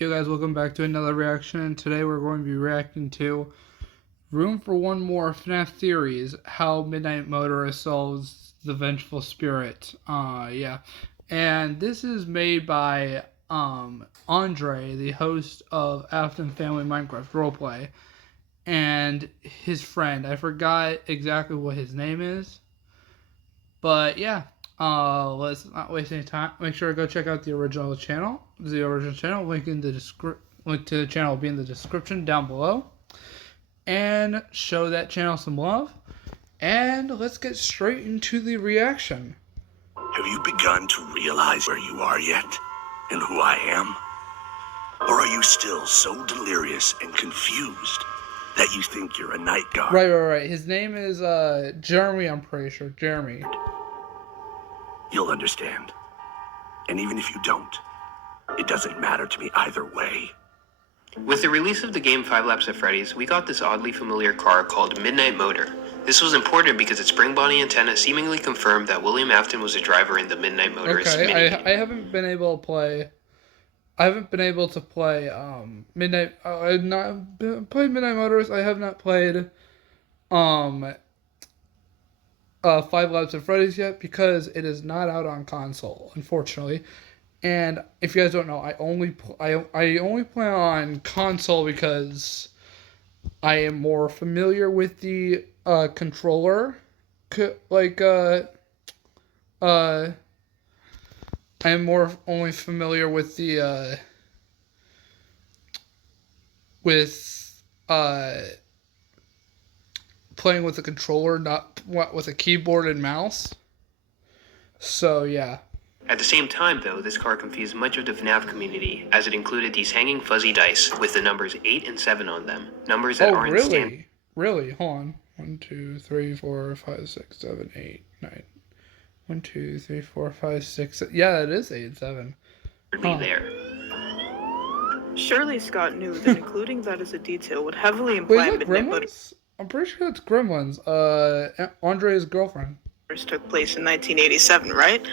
Yo guys, welcome back to another reaction. Today we're going to be reacting to Room for One More FNAF Theories, How Midnight Motorist Solves the Vengeful Spirit. Yeah. And this is made by Andre, the host of Afton Family Minecraft Roleplay, and his friend. I forgot exactly what his name is. But yeah, let's not waste any time. Make sure to go check out the original channel. Link in the link to the channel will be in the description down below. And show that channel some love. And let's get straight into the reaction. Have you begun to realize where you are yet? And who I am? Or are you still so delirious and confused that you think you're a night guard? Right. His name is Jeremy, I'm pretty sure. Jeremy. You'll understand. And even if you don't, it doesn't matter to me either way. With the release of the game 5 Laps at Freddy's, we got this oddly familiar car called Midnight Motor. This was important because its spring body antenna seemingly confirmed that William Afton was a driver in the Midnight Motorist minigame. I haven't been able to play. I haven't been able to play Midnight. I've not played Midnight Motorist. I have not played 5 Laps at Freddy's yet because it is not out on console, unfortunately. And if you guys don't know, I only play on console because I am more familiar with the controller. I am only familiar with the playing with the controller, not with a keyboard and mouse. So yeah. At the same time, though, this car confused much of the FNAF community, as it included these hanging fuzzy dice with the numbers 8 and 7 on them. Numbers that aren't Really? Hold on. 1, 2, 3, 4, 5, 6, 7, 8, 9. 1, 2, 3, 4, 5, 6. Yeah, it is 8 and 7. There. Surely Scott knew that including that as a detail would heavily imply Midnight Motorist. I'm pretty sure it's Gremlins. Andre's girlfriend. Took place in 1987, right?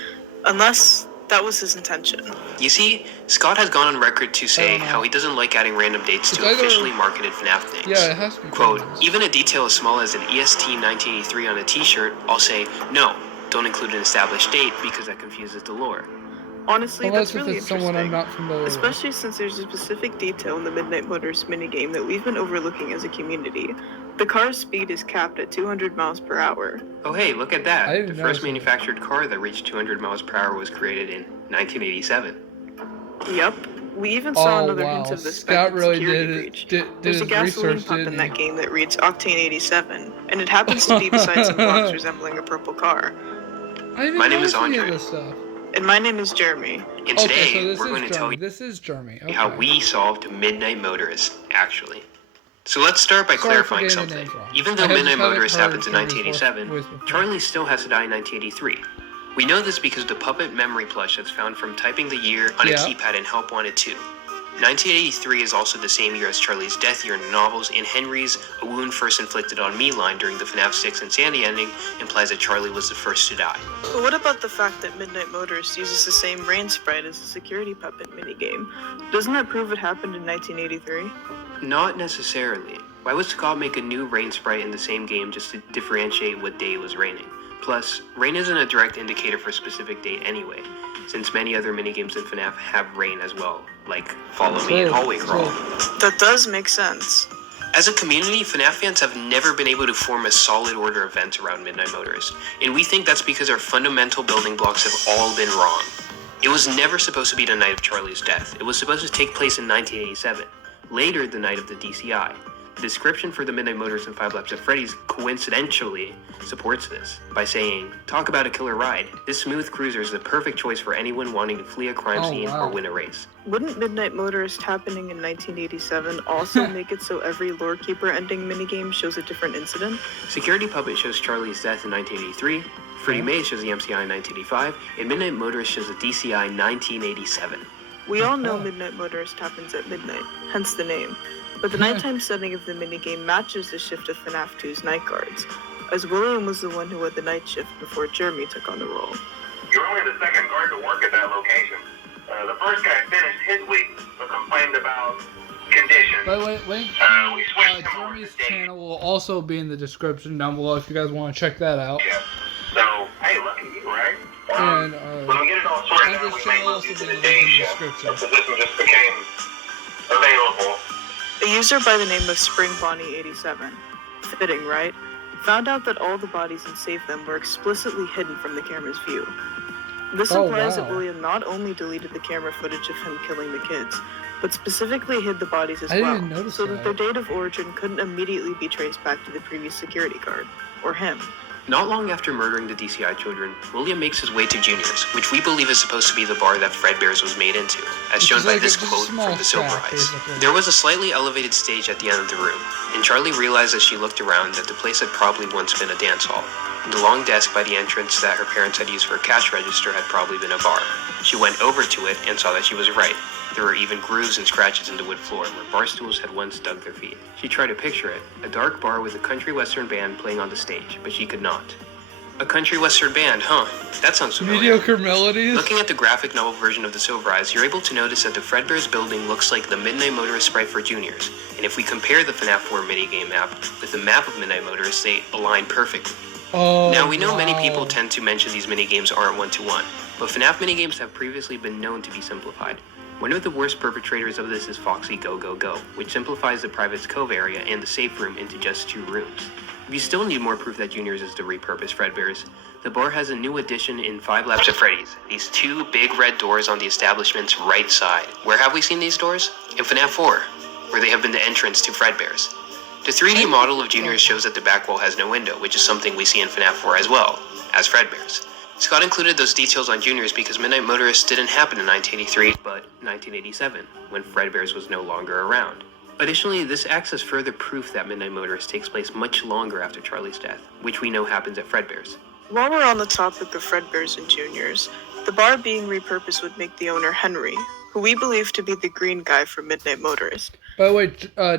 Unless that was his intention. You see, Scott has gone on record to say how he doesn't like adding random dates to officially marketed FNAF things. Yeah, it has to be. Quote, even a detail as small as an EST 1983 on a t-shirt, I'll say, no, don't include an established date because that confuses the lore. Honestly, Unless that's really interesting, someone I'm not familiar especially since there's a specific detail in the Midnight Motors minigame that we've been overlooking as a community. The car's speed is capped at 200 miles per hour. Oh hey, look at that. The first manufactured car that reached 200 miles per hour was created in 1987. Yup. We even saw another hint of this back in Security Breach. There's a gasoline pump in that game that reads Octane 87, and it happens to be beside some blocks resembling a purple car. My name is Andre. And my name is Jeremy. And today, we're going to tell you this is Jeremy. Okay. how we solved Midnight Motorist, actually. So let's start by clarifying something. Even though Midnight Motorist happens in 1987, Charlie still has to die in 1983. We know this because of the puppet memory plush that's found from typing the year on a keypad in Help Wanted 2. 1983 is also the same year as Charlie's death year in the novels, and Henry's "A wound first inflicted on me" line during the FNAF 6 Insanity ending implies that Charlie was the first to die. But what about the fact that Midnight Motorist uses the same rain sprite as the security puppet minigame? Doesn't that prove it happened in 1983? Not necessarily. Why would Scott make a new rain sprite in the same game just to differentiate what day it was raining? Plus, rain isn't a direct indicator for a specific date anyway, since many other minigames in FNAF have rain as well, like Follow Me and Hallway Crawl. That does make sense. As a community, FNAF fans have never been able to form a solid order of events around Midnight Motorist, and we think that's because our fundamental building blocks have all been wrong. It was never supposed to be the night of Charlie's death. It was supposed to take place in 1987, later the night of the DCI. The description for the Midnight Motorist in 5 Laps at Freddy's coincidentally supports this by saying, talk about a killer ride. This smooth cruiser is the perfect choice for anyone wanting to flee a crime scene or win a race. Wouldn't Midnight Motorist happening in 1987 also make it so every Lore Keeper ending minigame shows a different incident? Security Puppet shows Charlie's death in 1983, Freddy Maze shows the MCI in 1985, and Midnight Motorist shows the DCI in 1987. We all know Midnight Motorist happens at midnight, hence the name. But the nighttime setting of the minigame matches the shift of FNAF 2's night guards, as William was the one who had the night shift before Jeremy took on the role. You're only the second guard to work at that location. The first guy finished his week but complained about By the way, link to Jeremy's channel will also be in the description down below if you guys want to check that out. Yeah. So, hey, look at you, right? And when we get it all sorted out, we may move you to the day shift. The position just became available. A user by the name of Spring Bonnie 87, fitting, right? Found out that all the bodies and saved them were explicitly hidden from the camera's view. This implies that William not only deleted the camera footage of him killing the kids, but specifically hid the bodies as well, so that their date of origin couldn't immediately be traced back to the previous security guard, or him. Not long after murdering the DCI children, William makes his way to Junior's, which we believe is supposed to be the bar that Fredbear's was made into, as shown by this quote from the Silver Eyes. There was a slightly elevated stage at the end of the room, and Charlie realized as she looked around that the place had probably once been a dance hall. The long desk by the entrance that her parents had used for a cash register had probably been a bar. She went over to it and saw that she was right. There were even grooves and scratches in the wood floor where bar stools had once dug their feet. She tried to picture it, a dark bar with a country western band playing on the stage, but she could not. A country western band, huh? That sounds familiar. Mediocre melodies? Looking at the graphic novel version of The Silver Eyes, you're able to notice that the Fredbear's building looks like the Midnight Motorist sprite for Juniors, and if we compare the FNAF 4 minigame map with the map of Midnight Motorist, they align perfectly. Now, we know many people tend to mention these minigames aren't one-to-one, but FNAF minigames have previously been known to be simplified. One of the worst perpetrators of this is Foxy Go Go Go, which simplifies the Private's Cove area and the safe room into just 2 rooms. If you still need more proof that Juniors is the repurposed Fredbear's, the bar has a new addition in 5 Laps of Freddy's, these 2 big red doors on the establishment's right side. Where have we seen these doors? In FNAF 4, where they have been the entrance to Fredbear's. The 3D model of Juniors shows that the back wall has no window, which is something we see in FNAF 4 as well, as Fredbear's. Scott included those details on Juniors because Midnight Motorist didn't happen in 1983, but 1987, when Fredbear's was no longer around. Additionally, this acts as further proof that Midnight Motorist takes place much longer after Charlie's death, which we know happens at Fredbear's. While we're on the topic of Fredbear's and Juniors, the bar being repurposed would make the owner Henry, who we believe to be the green guy from Midnight Motorist. By the way,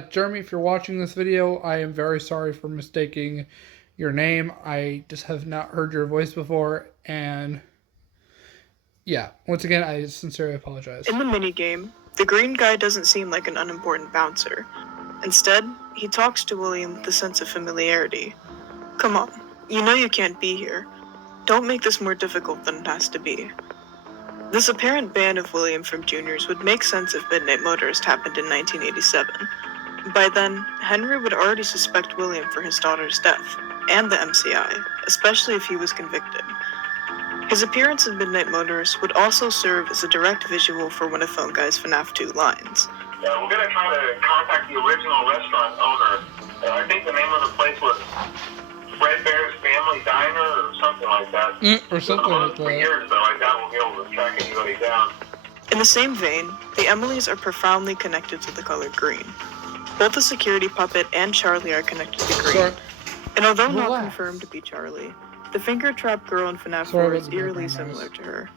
Jeremy, if you're watching this video, I am very sorry for mistaking your name. I just have not heard your voice before, and yeah, once again, I sincerely apologize. In the minigame, the green guy doesn't seem like an unimportant bouncer. Instead, he talks to William with a sense of familiarity. Come on, you know you can't be here. Don't make this more difficult than it has to be. This apparent ban of William from Juniors would make sense if Midnight Motorist happened in 1987. By then, Henry would already suspect William for his daughter's death, and the MCI, especially if he was convicted. His appearance in Midnight Motorist would also serve as a direct visual for one of Phone Guy's FNAF 2 lines. Yeah, we're gonna try to contact the original restaurant owner. I think the name of the place was Fredbear's Family Diner or something like that. Or something like that. For years, though, I doubt we'll be able to track anybody down. In the same vein, the Emilys are profoundly connected to the color green. Both the security puppet and Charlie are connected to green. And although not confirmed to be Charlie, the finger trap girl in FNAF 4 is eerily similar to her.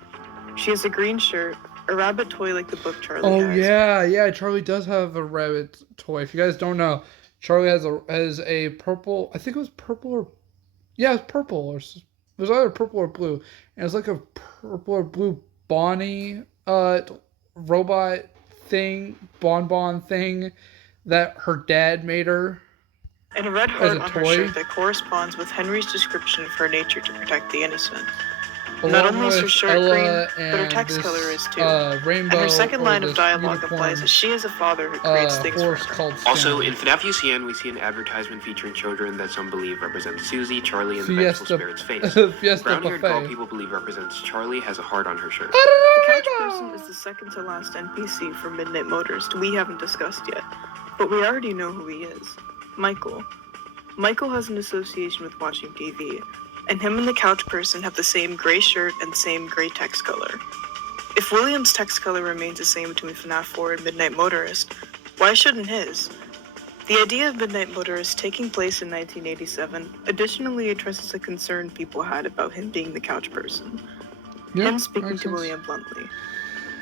She has a green shirt, a rabbit toy like the book Charlie has. Oh yeah, Charlie does have a rabbit toy. If you guys don't know, Charlie has a purple. I think it was purple or yeah, it's purple or it was either purple or blue. And it was like a purple or blue Bonnie robot thing, bonbon thing that her dad made her. And a red heart on her shirt that corresponds with Henry's description of her nature to protect the innocent. Not only is her shirt green, but her text color is too. And her second line of dialogue implies that she is a father who creates things for her. Also, in FNAF UCN, we see an advertisement featuring children that some believe represents Susie, Charlie, and the Vengeful Spirit's face. Brown-haired girl people believe represents Charlie has a heart on her shirt. The couch person is the second to last NPC for Midnight Motorist we haven't discussed yet, but we already know who he is. Michael. Michael has an association with watching TV, and him and the couch person have the same gray shirt and same gray text color. If William's text color remains the same between FNAF 4 and Midnight Motorist, why shouldn't his? The idea of Midnight Motorist taking place in 1987 additionally addresses a concern people had about him being the couch person. Him speaking to William bluntly.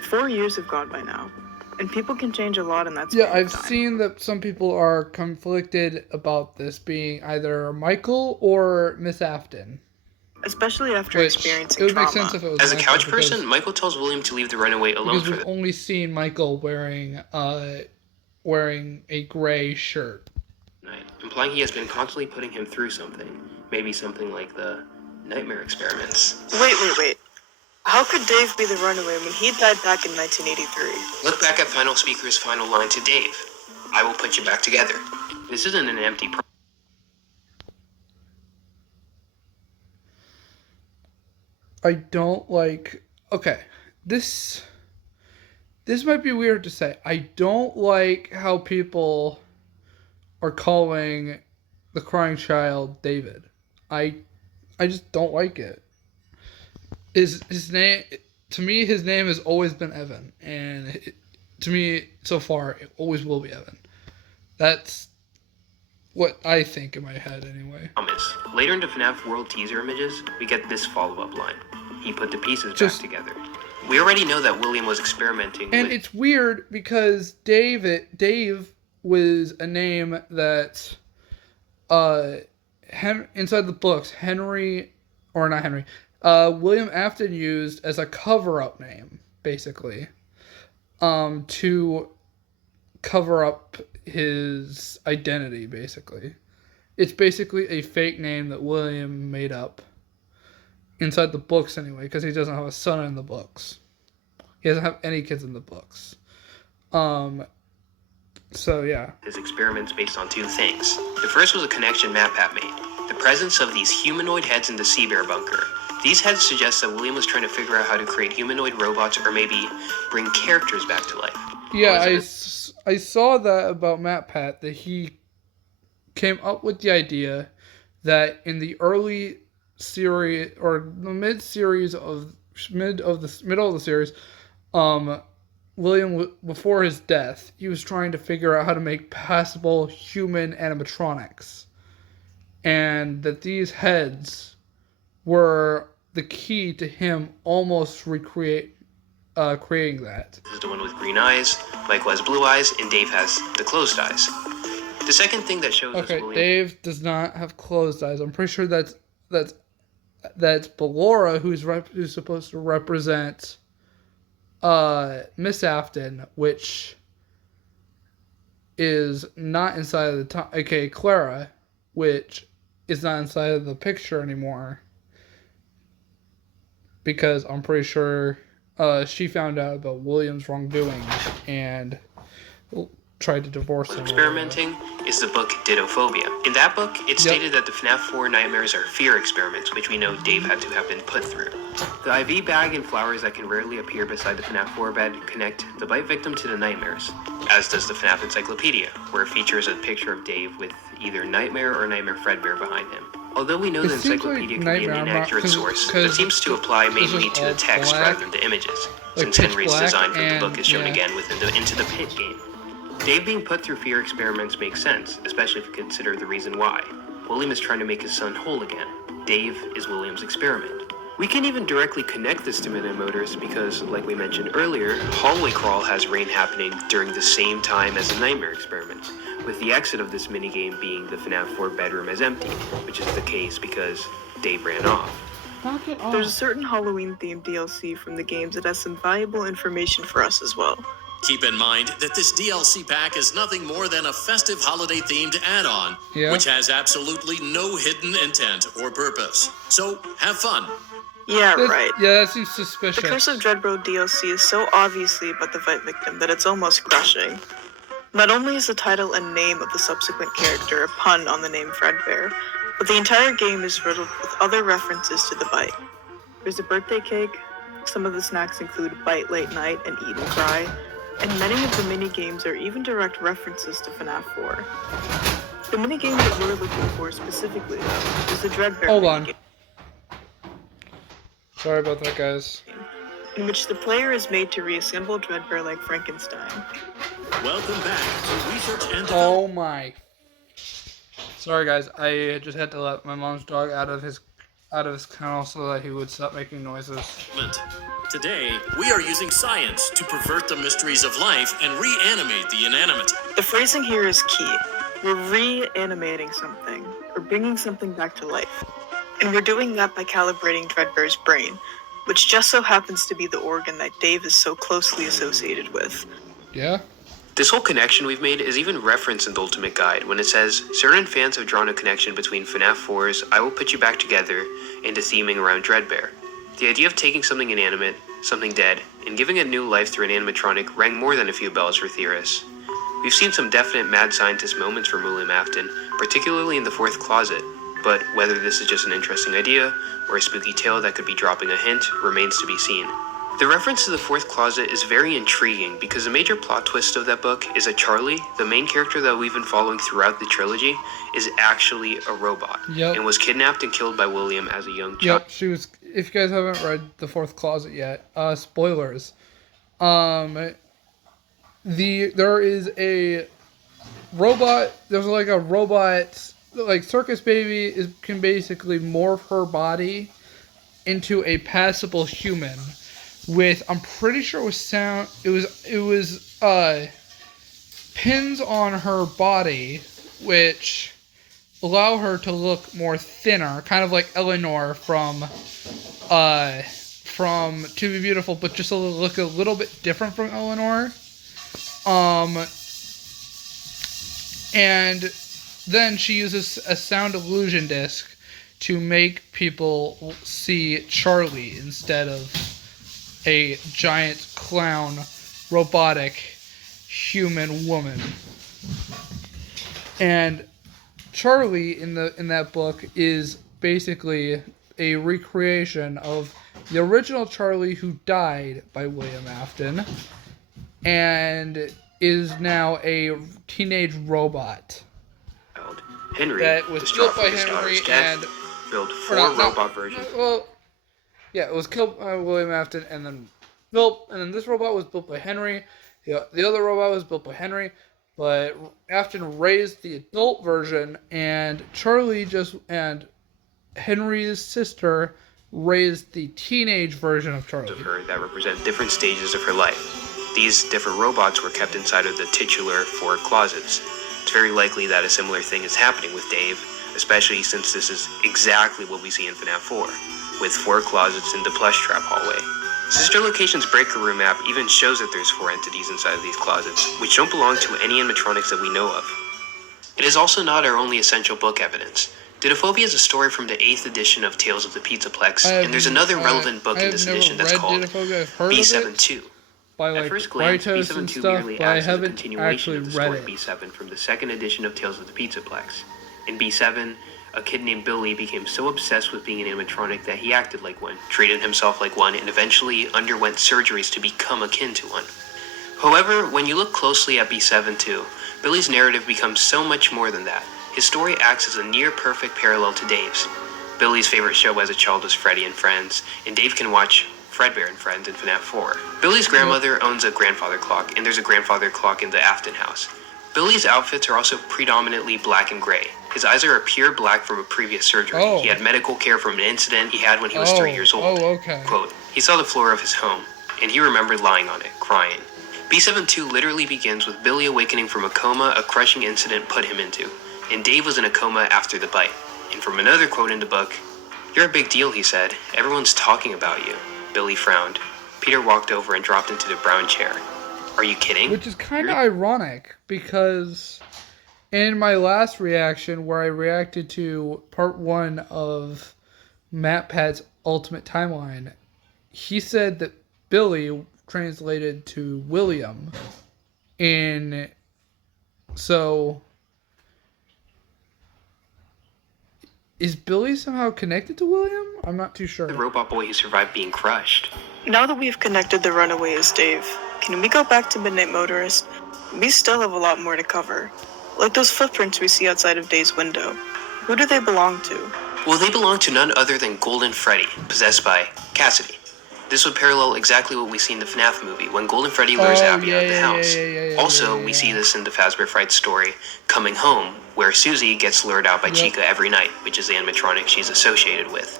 4 years have gone by now, and people can change a lot in that span of time. Yeah, I've seen that some people are conflicted about this being either Michael or Miss Afton. Especially after experiencing it would trauma. make sense if it was As a Michael, couch person, Michael tells William to leave the runaway alone because for we've only seen Michael wearing wearing a gray shirt. Implying he has been constantly putting him through something. Maybe something like the nightmare experiments. Wait. How could Dave be the runaway when he died back in 1983? Look back at Final Speaker's final line to Dave. I will put you back together. This isn't an empty promise. I don't like... Okay, this might be weird to say. I don't like how people are calling the crying child David. I just don't like it. His name, to me, his name has always been Evan, and to me, so far, it always will be Evan. That's what I think in my head, anyway. Later in the FNAF World teaser images, we get this follow-up line. He put the pieces back together. We already know that William was experimenting and it's weird because Dave was a name that inside the books, William Afton used as a cover-up name, basically, to cover up his identity, basically. It's basically a fake name that William made up. Inside the books, anyway, because he doesn't have a son in the books. He doesn't have any kids in the books. So, yeah. His experiments based on two things. The first was a connection MatPat made. The presence of these humanoid heads in the Sea Bear bunker. These heads suggest that William was trying to figure out how to create humanoid robots or maybe bring characters back to life. Yeah, I saw that about MatPat, that he came up with the idea that in the early series, or the middle of the series, William, before his death, he was trying to figure out how to make passable human animatronics, and that these heads were the key to him almost creating that. This is the one with green eyes, Michael has blue eyes, and Dave has the closed eyes. The second thing that shows us William... Dave does not have closed eyes. I'm pretty sure that's Ballora, who's supposed to represent Miss Afton, which is not inside of the top. Okay, Clara, which is not inside of the picture anymore, because I'm pretty sure she found out about William's wrongdoing and tried to divorce him. Experimenting is the book Dittophobia. In that book, it's stated that the FNAF 4 nightmares are fear experiments, which we know Dave had to have been put through. The IV bag and flowers that can rarely appear beside the FNAF 4 bed connect the bite victim to the nightmares, as does the FNAF Encyclopedia, where it features a picture of Dave with either Nightmare or Nightmare Fredbear behind him. Although we know the encyclopedia can be an inaccurate source, that seems to apply mainly to the text rather than the images, since Henry's design for the book is shown again within the Into the Pit game. Dave being put through fear experiments makes sense, especially if you consider the reason why. William is trying to make his son whole again. Dave is William's experiment. We can even directly connect this to Midnight Motors because, like we mentioned earlier, Hallway Crawl has rain happening during the same time as the Nightmare experiments, with the exit of this minigame being the FNAF 4 bedroom as empty, which is the case because Dave ran off. There's a certain Halloween-themed DLC from the games that has some valuable information for us as well. Keep in mind that this DLC pack is nothing more than a festive holiday-themed add-on, which has absolutely no hidden intent or purpose. So, have fun. Yeah, right. Yeah, that seems suspicious. The Curse of Dreadbro DLC is so obviously about the fight victim that it's almost crushing. Not only is the title and name of the subsequent character a pun on the name Fredbear, but the entire game is riddled with other references to the bite. There's a birthday cake, some of the snacks include Bite Late Night and Eat and Cry, and many of the mini-games are even direct references to FNAF 4. The mini-game that we're looking for specifically, though, is the Dreadbear Hold on. minigame, Sorry about that, guys. in which the player is made to reassemble Dreadbear like Frankenstein. Welcome back to Research and Development. Oh my. Sorry, guys. I just had to let my mom's dog out of his kennel so that he would stop making noises. Today, we are using science to pervert the mysteries of life and reanimate the inanimate. The phrasing here is key. We're reanimating something, or bringing something back to life. And we're doing that by calibrating Dreadbear's brain, which just so happens to be the organ that Dave is so closely associated with. Yeah? This whole connection we've made is even referenced in the Ultimate Guide when it says, certain fans have drawn a connection between FNAF 4's I Will Put You Back Together and a theming around Dreadbear. The idea of taking something inanimate, something dead, and giving it new life through an animatronic rang more than a few bells for theorists. We've seen some definite mad scientist moments from William Afton, particularly in the fourth closet, but whether this is just an interesting idea or a spooky tale that could be dropping a hint remains to be seen. The reference to the fourth closet is very intriguing because a major plot twist of that book is that Charlie, the main character that we've been following throughout the trilogy, is actually a robot and was kidnapped and killed by William as a young child. Yep, she was. If you guys haven't read The Fourth Closet yet, spoilers. There is a robot. There's like a robot, like Circus Baby can basically morph her body into a passable human. With, I'm pretty sure it was pins on her body, which allow her to look more thinner, kind of like Eleanor from To Be Beautiful, but just look a little bit different from Eleanor. And then she uses a sound illusion disc to make people see Charlie instead of a giant clown robotic human woman. And Charlie in that book is basically a recreation of the original Charlie who died by William Afton and is now a teenage robot. Henry that was killed by Henry and built four robot versions. Well, yeah, it was killed by William Afton and then built, and then this robot was built by Henry. The other robot was built by Henry, but Afton raised the adult version, and and Henry's sister raised the teenage version of Charlie. Of her that represent different stages of her life. These different robots were kept inside of the titular four closets. It's very likely that a similar thing is happening with Dave, especially since this is exactly what we see in FNAF 4, with four closets in the plush trap hallway. Sister Location's breaker room map even shows that there's four entities inside of these closets, which don't belong to any animatronics that we know of. It is also not our only essential book evidence. Didophobia is a story from the 8th edition of Tales of the Pizzaplex, and there's another relevant book in this edition that's called B72. By, At first glance, Ritos and B72 stuff, merely but I acts as a haven't continuation of the actually story read it. B7 from the second edition of Tales of the Pizzaplex. In B7, a kid named Billy became so obsessed with being an animatronic that he acted like one, treated himself like one, and eventually underwent surgeries to become akin to one. However, when you look closely at B7 too, Billy's narrative becomes so much more than that. His story acts as a near-perfect parallel to Dave's. Billy's favorite show as a child was Freddy and Friends, and Dave can watch Fredbear and Friends in FNAF 4. Billy's grandmother owns a grandfather clock, and there's a grandfather clock in the Afton house. Billy's outfits are also predominantly black and gray. His eyes are a pure black from a previous surgery. Oh. He had medical care from an incident he had when he was 3 years old. Oh, okay. Quote, he saw the floor of his home, and he remembered lying on it, crying. B72 literally begins with Billy awakening from a coma a crushing incident put him into, and Dave was in a coma after the bite. And from another quote in the book, "You're a big deal," he said. "Everyone's talking about you." Billy frowned. Peter walked over and dropped into the brown chair. "Are you kidding?" Which is kind of ironic, because in my last reaction, where I reacted to part 1 of MatPat's Ultimate Timeline, he said that Billy translated to William. So is Billy somehow connected to William? I'm not too sure. The robot boy who survived being crushed. Now that we've connected the runaway as Dave, can we go back to Midnight Motorist? We still have a lot more to cover. Like those footprints we see outside of Dave's window. Who do they belong to? Well, they belong to none other than Golden Freddy, possessed by Cassidy. This would parallel exactly what we see in the FNAF movie, when Golden Freddy lures Abby out of the house. We see this in the Fazbear Fright story, Coming Home, where Susie gets lured out by Chica every night, which is the animatronic she's associated with.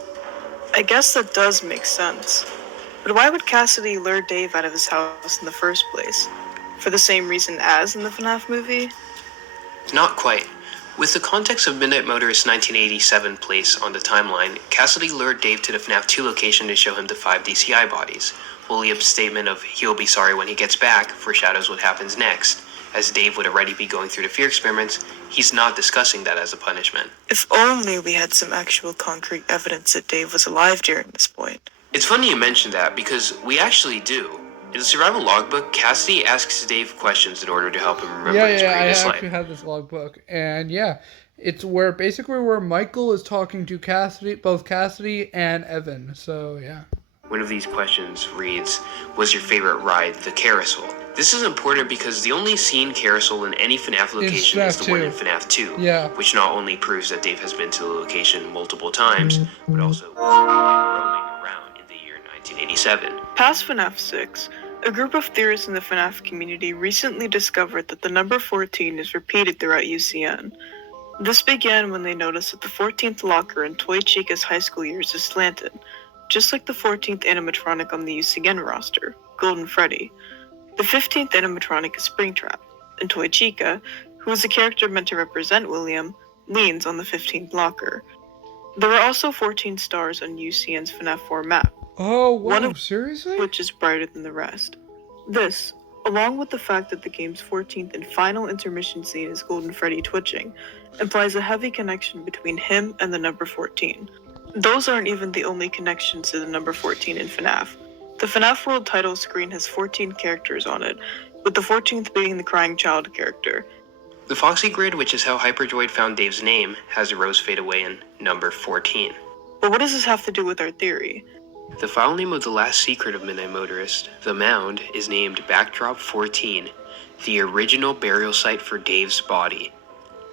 I guess that does make sense. But why would Cassidy lure Dave out of his house in the first place? For the same reason as in the FNAF movie? Not quite. With the context of Midnight Motorist's 1987 place on the timeline, Cassidy lured Dave to the FNAF 2 location to show him the 5 DCI bodies. William's statement of "he'll be sorry when he gets back" foreshadows what happens next, as Dave would already be going through the fear experiments, he's not discussing that as a punishment. If only we had some actual concrete evidence that Dave was alive during this point. It's funny you mention that because we actually do. In the survival logbook, Cassidy asks Dave questions in order to help him remember his previous I life. actually have this logbook, and it's where Michael is talking to both Cassidy and Evan. So yeah. One of these questions reads, "Was your favorite ride the carousel?" This is important because the only seen carousel in any FNAF location is the one in FNAF 2, which not only proves that Dave has been to the location multiple times, but also roaming around in the year 1987. Past FNAF 6, a group of theorists in the FNAF community recently discovered that the number 14 is repeated throughout UCN. This began when they noticed that the 14th locker in Toy Chica's high school years is slanted, just like the 14th animatronic on the UCN roster, Golden Freddy. The 15th animatronic is Springtrap, and Toy Chica, who is a character meant to represent William, leans on the 15th locker. There are also 14 stars on UCN's FNAF 4 map. Oh, wow, one of seriously? which is brighter than the rest. This, along with the fact that the game's 14th and final intermission scene is Golden Freddy twitching, implies a heavy connection between him and the number 14. Those aren't even the only connections to the number 14 in FNAF. The FNAF World title screen has 14 characters on it, with the 14th being the Crying Child character. The Foxy Grid, which is how Hyperdroid found Dave's name, has a rose fade away in number 14. But what does this have to do with our theory? The file name of the last secret of Midnight Motorist, The Mound, is named Backdrop 14, the original burial site for Dave's body.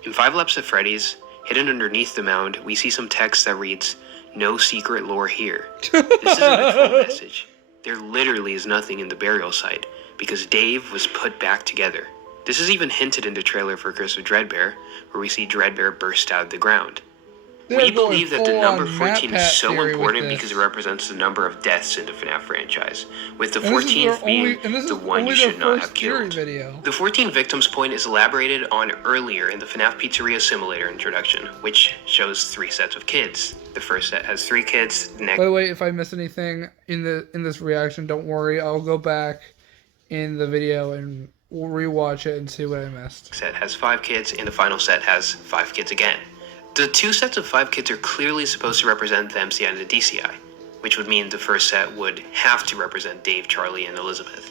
In 5 Laps at Freddy's, hidden underneath the mound, we see some text that reads, "No secret lore here." This isn't a troll message. There literally is nothing in the burial site, because Dave was put back together. This is even hinted in the trailer for Curse of Dreadbear, where we see Dreadbear burst out of the ground. We believe that the number 14 is so important because it represents the number of deaths in the FNAF franchise, with the 14th being the one you should not have killed. The 14 victims point is elaborated on earlier in the FNAF Pizzeria Simulator introduction, which shows 3 sets of kids. The first set has 3 kids. The next. By the way, if I miss anything in this reaction, don't worry. I'll go back in the video and we'll rewatch it and see what I missed. Set has 5 kids, and the final set has 5 kids again. The 2 sets of 5 kids are clearly supposed to represent the MCI and the DCI, which would mean the first set would have to represent Dave, Charlie, and Elizabeth.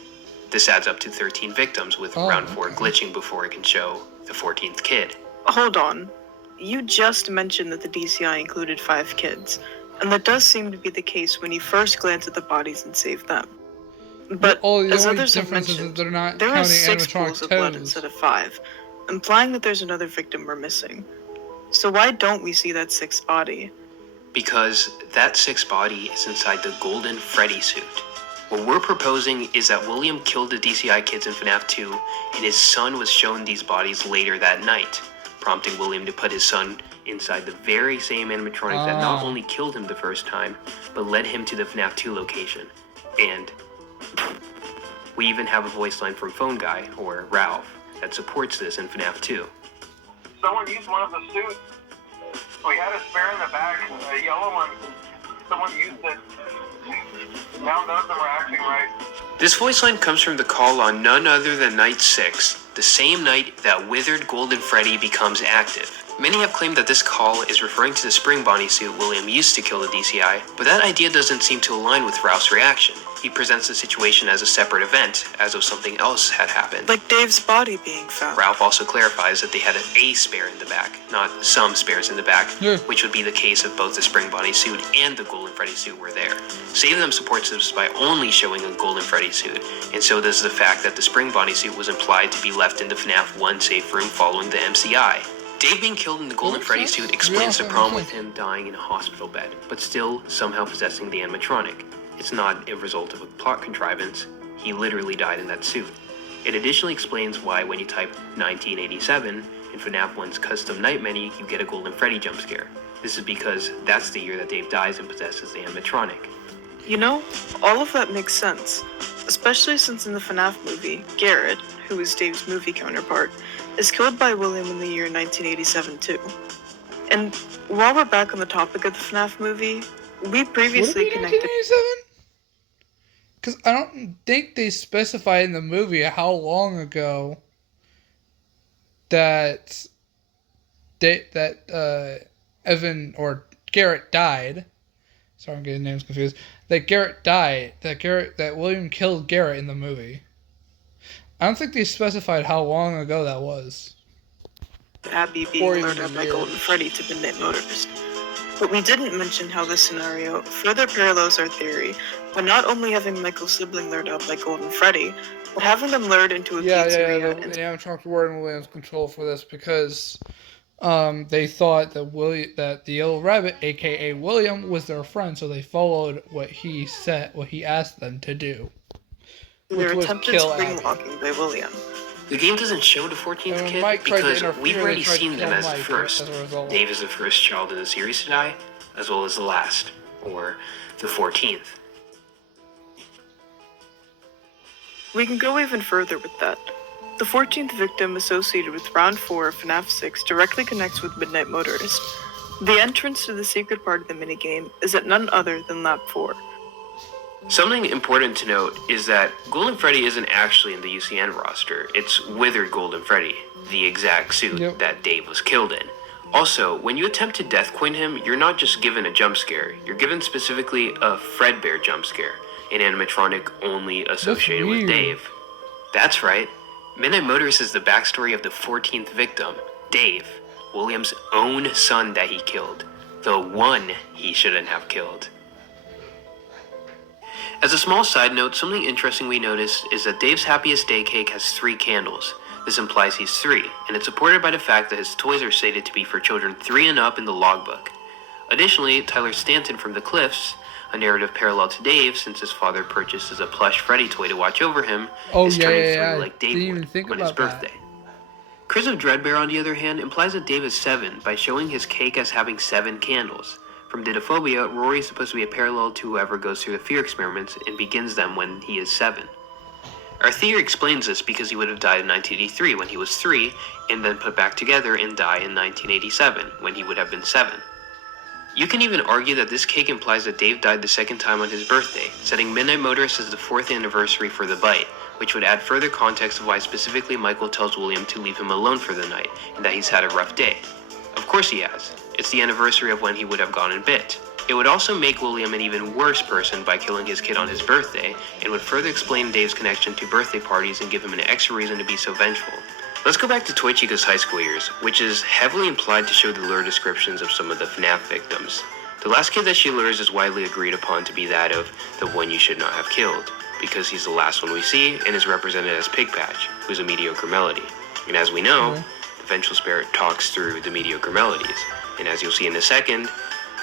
This adds up to 13 victims, with round 4 glitching before it can show the 14th kid. Hold on. You just mentioned that the DCI included 5 kids, and that does seem to be the case when you first glance at the bodies and save them. But as others have mentioned, there are 6 pools of blood instead of 5, implying that there's another victim we're missing. So why don't we see that 6th body? Because that 6th body is inside the Golden Freddy suit. What we're proposing is that William killed the DCI kids in FNAF 2, and his son was shown these bodies later that night, prompting William to put his son inside the very same animatronic that not only killed him the first time, but led him to the FNAF 2 location. And we even have a voice line from Phone Guy, or Ralph, that supports this in FNAF 2. Someone used one of the suits. We had a spare in the back, a yellow one. Someone used it. Now none of them are acting right. This voice line comes from the call on none other than Night 6, the same night that withered Golden Freddy becomes active. Many have claimed that this call is referring to the Spring Bonnie suit William used to kill the DCI, but that idea doesn't seem to align with Ralph's reaction. He presents the situation as a separate event, as though something else had happened. Like Dave's body being found. Ralph also clarifies that they had a spare in the back, not some spares in the back, which would be the case if both the Spring Bonnie suit and the Golden Freddy suit were there. Save Them supports this by only showing a Golden Freddy suit, and so does the fact that the Spring Bonnie suit was implied to be left in the FNAF 1 safe room following the MCI. Dave being killed in the Golden Freddy suit explains the problem with him dying in a hospital bed, but still somehow possessing the animatronic. It's not a result of a plot contrivance. He literally died in that suit. It additionally explains why when you type 1987 in FNAF 1's custom night menu, you get a Golden Freddy jump scare. This is because that's the year that Dave dies and possesses the animatronic. You know, all of that makes sense, especially since in the FNAF movie, Garrett, who is Dave's movie counterpart, is killed by William in the year 1987 too. And while we're back on the topic of the FNAF movie, we previously connected... 1987? Because I don't think they specified in the movie how long ago that Evan or Garrett died. Sorry, I'm getting names confused. That Garrett died. That William killed Garrett in the movie. I don't think they specified how long ago that was. Abby being lured out by Golden Freddy to Midnight Motorist. But we didn't mention how this scenario further parallels our theory by not only having Michael's sibling lured out by Golden Freddy, but having them lured into a pizzeria. The animatronic were in William's control for this because they thought that the Yellow Rabbit, aka William, was their friend, so they followed what he asked them to do. Their attempted spring-walking by William. The game doesn't show the 14th kid because we've already seen them as the first. Dave is the first child in the series to die, as well as the last, or the 14th. We can go even further with that. The 14th victim associated with Round 4 of FNAF 6 directly connects with Midnight Motorist. The entrance to the secret part of the minigame is at none other than Lab 4. Something important to note is that Golden Freddy isn't actually in the UCN roster. It's Withered Golden Freddy, the exact suit that Dave was killed in. Also, when you attempt to death coin him, you're not just given a jump scare. You're given specifically a Fredbear jump scare, an animatronic only associated with Dave. That's right. Midnight Motorist is the backstory of the 14th victim, Dave, William's own son that he killed. The one he shouldn't have killed. As a small side note, something interesting we noticed is that Dave's Happiest Day cake has 3 candles. This implies he's 3, and it's supported by the fact that his toys are stated to be for children 3 and up in the logbook. Additionally, Tyler Stanton from The Cliffs, a narrative parallel to Dave since his father purchases a plush Freddy toy to watch over him, is turning 3 like Dave would on his birthday. Chris of Dreadbear, on the other hand, implies that Dave is 7 by showing his cake as having 7 candles. From Didophobia, Rory is supposed to be a parallel to whoever goes through the fear experiments and begins them when he is 7. Our theory explains this because he would have died in 1983 when he was 3, and then put back together and die in 1987 when he would have been 7. You can even argue that this cake implies that Dave died the second time on his birthday, setting Midnight Motorist as the 4th anniversary for the bite, which would add further context of why specifically Michael tells William to leave him alone for the night, and that he's had a rough day. Of course he has. It's the anniversary of when he would have gone and bit. It would also make William an even worse person by killing his kid on his birthday, and would further explain Dave's connection to birthday parties and give him an extra reason to be so vengeful. Let's go back to Toy Chica's high school years, which is heavily implied to show the lure descriptions of some of the FNAF victims. The last kid that she lures is widely agreed upon to be that of the one you should not have killed, because he's the last one we see and is represented as Pig Patch, who's a mediocre melody. And as we know, the vengeful spirit talks through the mediocre melodies. And as you'll see in a second,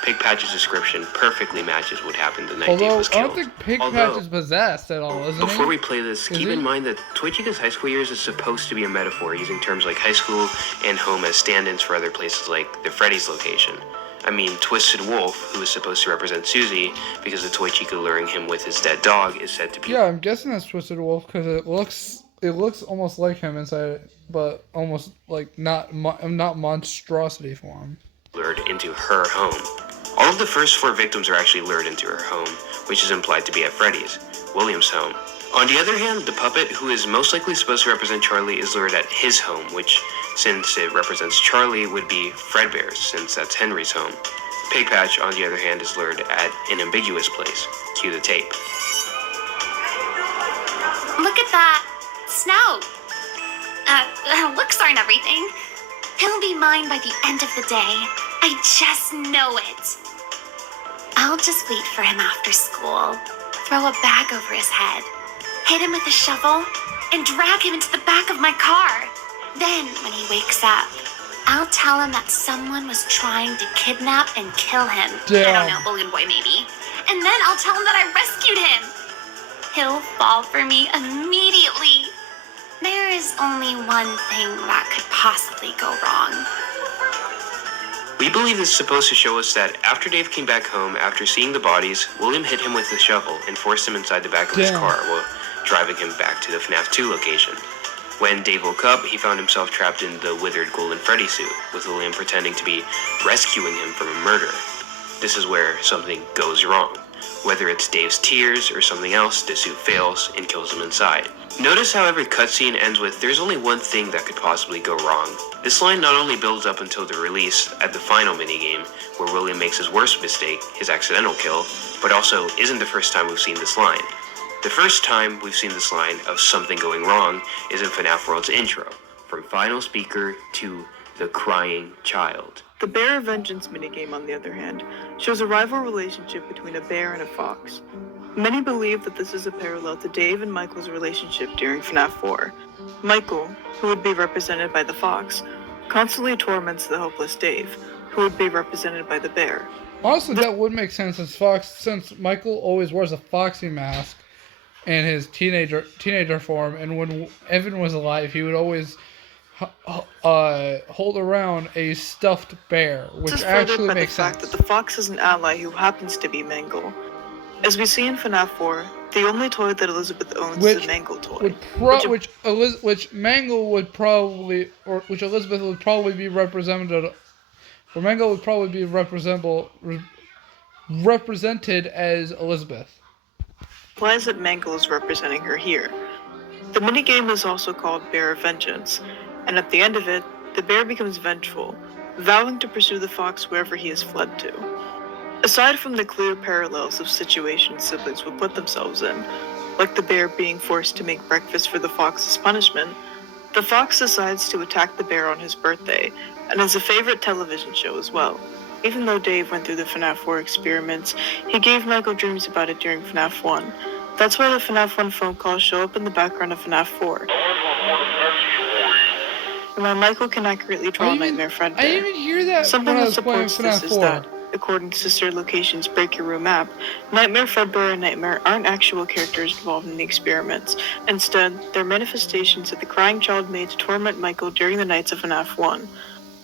Pig Patch's description perfectly matches what happened the night Dave was killed. I don't think Pig Patch is possessed at all, isn't he? Before we play this, keep in mind that Toy Chica's high school years is supposed to be a metaphor, using terms like high school and home as stand-ins for other places like the Freddy's location. I mean, Twisted Wolf, who is supposed to represent Susie, because the Toy Chica luring him with his dead dog is said to be... Yeah, I'm guessing that's Twisted Wolf, because it looks almost like him inside, but almost like not monstrosity form. Lured into her home. All of the first 4 victims are actually lured into her home, which is implied to be at Freddy's, William's home. On the other hand, the puppet, who is most likely supposed to represent Charlie, is lured at his home, which, since it represents Charlie, would be Fredbear's, since that's Henry's home. Pig Patch, on the other hand, is lured at an ambiguous place. Cue the tape. Look at that snout. Looks aren't everything. He'll be mine by the end of the day. I just know it. I'll just wait for him after school, throw a bag over his head, hit him with a shovel, and drag him into the back of my car. Then, when he wakes up, I'll tell him that someone was trying to kidnap and kill him. Damn. I don't know, Balloon Boy maybe. And then I'll tell him that I rescued him. He'll fall for me immediately. There is only one thing that could possibly go wrong. We believe this is supposed to show us that after Dave came back home, after seeing the bodies, William hit him with the shovel and forced him inside the back of his car while driving him back to the FNAF 2 location. When Dave woke up, he found himself trapped in the withered Golden Freddy suit, with William pretending to be rescuing him from a murder. This is where something goes wrong. Whether it's Dave's tears or something else, the suit fails and kills him inside. Notice how every cutscene ends with, "There's only one thing that could possibly go wrong." This line not only builds up until the release at the final minigame, where William makes his worst mistake, his accidental kill, but also isn't the first time we've seen this line. The first time we've seen this line of something going wrong is in FNAF World's intro, from final speaker to the crying child. The Bear of Vengeance minigame, on the other hand, shows a rival relationship between a bear and a fox. Many believe that this is a parallel to Dave and Michael's relationship during FNAF 4. Michael, who would be represented by the fox, constantly torments the hopeless Dave, who would be represented by the bear. Honestly, that would make sense since Michael always wears a foxy mask in his teenager form, and when Evan was alive, he would always hold around a stuffed bear, which actually makes sense. That the fox is an ally who happens to be Mangle. As we see in FNAF 4, the only toy that Elizabeth owns is a Mangle toy. Which Mangle would probably, or which Elizabeth would probably be represented, or Mangle would probably be represented as Elizabeth. Implies that Mangle is representing her here. The minigame is also called Bear of Vengeance, and at the end of it, the bear becomes vengeful, vowing to pursue the fox wherever he has fled to. Aside from the clear parallels of situations siblings would put themselves in, like the bear being forced to make breakfast for the fox's punishment, the fox decides to attack the bear on his birthday, and is a favorite television show as well. Even though Dave went through the FNAF 4 experiments, he gave Michael dreams about it during FNAF 1. That's why the FNAF 1 phone calls show up in the background of FNAF 4. And why Michael can accurately draw Nightmare Fredbear. I didn't even hear that. Something that supports this is that, according to Sister Location's Break Your Room app, Nightmare Fredbear and Nightmare aren't actual characters involved in the experiments. Instead, they're manifestations that the crying child made to torment Michael during the nights of FNAF 1.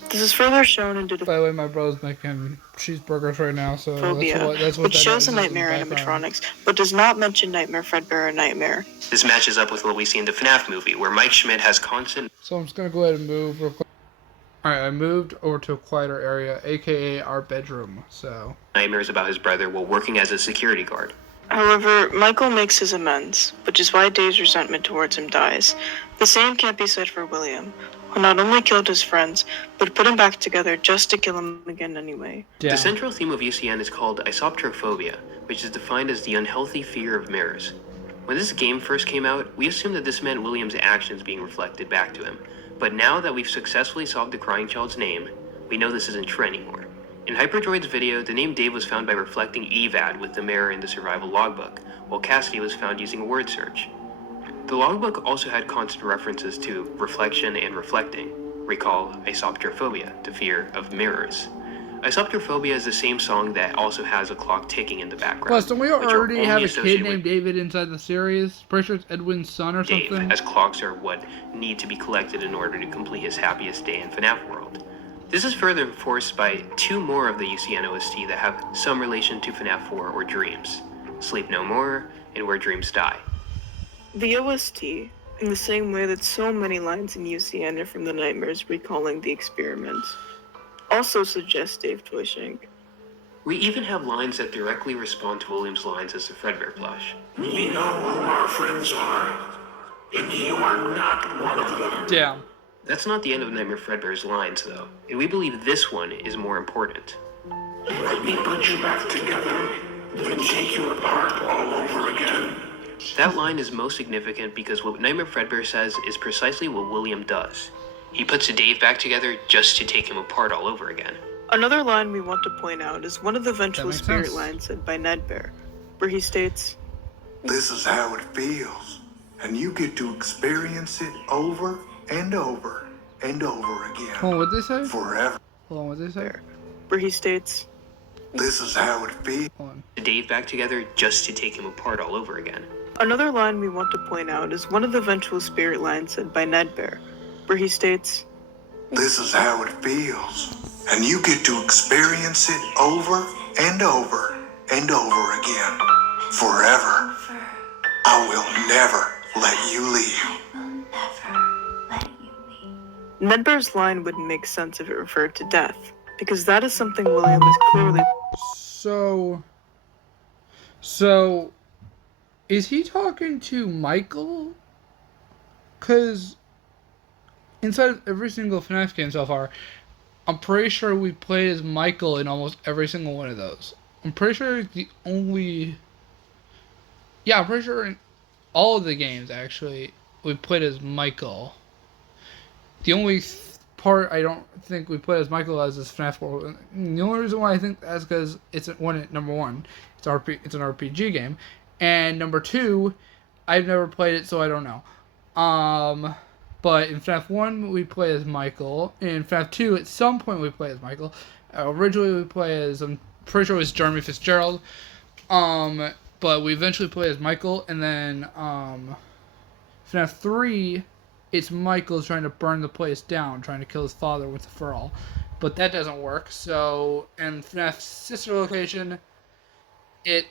This is further shown into the... By the way, my bro's making cheeseburgers right now, so Phobia, which shows the Nightmare animatronics, but does not mention Nightmare Fredbear or Nightmare. This matches up with what we see in the FNAF movie, where Mike Schmidt has constant... So I'm just going to go ahead and move real quick. Alright, I moved over to a quieter area, aka our bedroom, so... nightmares about his brother while working as a security guard. However, Michael makes his amends, which is why Dave's resentment towards him dies. The same can't be said for William, who not only killed his friends, but put him back together just to kill him again anyway. Yeah. The central theme of UCN is called isopterophobia, which is defined as the unhealthy fear of mirrors. When this game first came out, we assumed that this meant William's actions being reflected back to him. But now that we've successfully solved the crying child's name, we know this isn't true anymore. In Hyperdroid's video, the name Dave was found by reflecting EVAD with the mirror in the survival logbook, while Cassidy was found using a word search. The logbook also had constant references to reflection and reflecting. Recall isopterophobia, the fear of mirrors. Isopterophobia is the same song that also has a clock ticking in the background. Plus, don't we already have a kid named David inside the series? Pretty sure it's Edwin's son or Dave, something? as clocks are what need to be collected in order to complete his happiest day in FNAF World. This is further enforced by two more of the UCN OST that have some relation to FNAF 4 or Dreams. Sleep No More and Where Dreams Die. The OST, in the same way that so many lines in UCN are from the nightmares recalling the experiments, also suggests Dave Toyshank. We even have lines that directly respond to William's lines as the Fredbear plush. We know who our friends are, and you are not one of them. Yeah. That's not the end of Nightmare Fredbear's lines, though, and we believe this one is more important. Let me put you back together, then take you apart all over again. That line is most significant because what Nightmare Fredbear says is precisely what William does. He puts Dave back together just to take him apart all over again. Another line we want to point out is one of the vengeful spirit lines said by Nedbear, where he states, "This is how it feels, and you get to experience it over and over and over again. Hold on, what'd they say? Forever." Hold on, what'd they say? Where he states, "This is how it feels." Hold on. Dave back together just to take him apart all over again. Another line we want to point out is one of the vengeful spirit lines said by Nedbear, where he states, "This is how it feels, and you get to experience it over and over and over again. Forever. I will never let you leave." Nedbear's line wouldn't make sense if it referred to death, because that is something William is clearly... So, is he talking to Michael? Because inside of every single FNAF game so far, I'm pretty sure we played as Michael in almost every single one of those. I'm pretty sure the only... Yeah, I'm pretty sure in all of the games, actually, we played as Michael. The only part I don't think we played as Michael as is FNAF 4. The only reason why I think that's because it's number one, it's an RPG game, and number two, I've never played it, so I don't know. But in FNAF 1, we play as Michael. In FNAF 2, at some point, we play as Michael. Originally, we play as, I'm pretty sure it was Jeremy Fitzgerald. But we eventually play as Michael, and then, FNAF 3, it's Michael's trying to burn the place down, trying to kill his father with the for all. But that doesn't work, so, in FNAF's sister location, it,